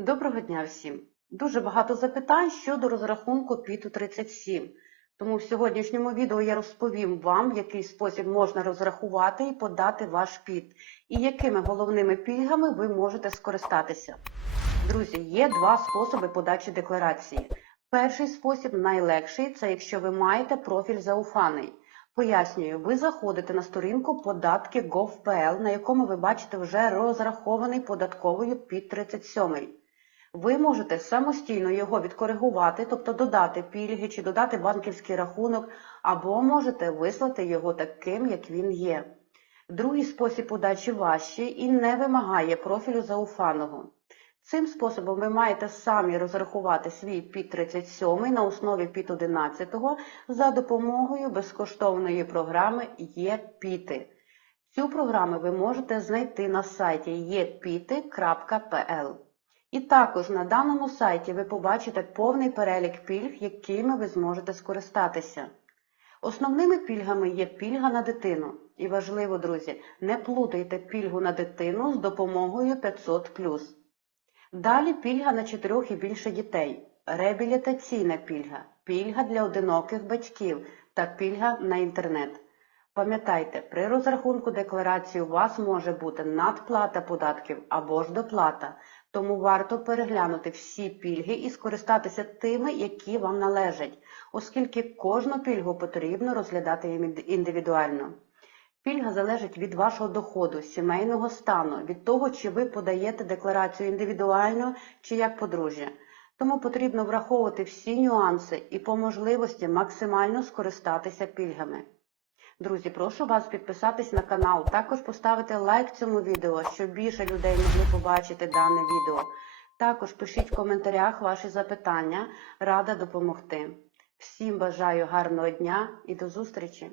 Доброго дня всім! Дуже багато запитань щодо розрахунку ПІТу 37. Тому в сьогоднішньому відео я розповім вам, в який спосіб можна розрахувати і подати ваш ПІТ, і якими головними пільгами ви можете скористатися. Друзі, є два способи подачі декларації. Перший спосіб найлегший це якщо ви маєте профіль зауфаний. Пояснюю, ви заходите на сторінку податки gov.pl, на якому ви бачите вже розрахований податковою під 37. Ви можете самостійно його відкоригувати, тобто додати пільги чи додати банківський рахунок, або можете вислати його таким, як він є. Другий спосіб подачі важчий і не вимагає профілю зауфаного. Цим способом ви маєте самі розрахувати свій під 37 на основі під 11 за допомогою безкоштовної програми ЄПІТи. Цю програму ви можете знайти на сайті єпіти.пл. І також на даному сайті ви побачите повний перелік пільг, якими ви зможете скористатися. Основними пільгами є пільга на дитину. І важливо, друзі, не плутайте пільгу на дитину з допомогою 500+. Далі пільга на 4 і більше дітей, реабілітаційна пільга, пільга для одиноких батьків та пільга на інтернет. Пам'ятайте, при розрахунку декларації у вас може бути надплата податків або ж доплата, тому варто переглянути всі пільги і скористатися тими, які вам належать, оскільки кожну пільгу потрібно розглядати індивідуально. Пільга залежить від вашого доходу, сімейного стану, від того, чи ви подаєте декларацію індивідуально чи як подружжя. Тому потрібно враховувати всі нюанси і по можливості максимально скористатися пільгами. Друзі, прошу вас підписатись на канал, також поставити лайк цьому відео, щоб більше людей могли побачити дане відео. Також пишіть в коментарях ваші запитання, рада допомогти. Всім бажаю гарного дня і до зустрічі!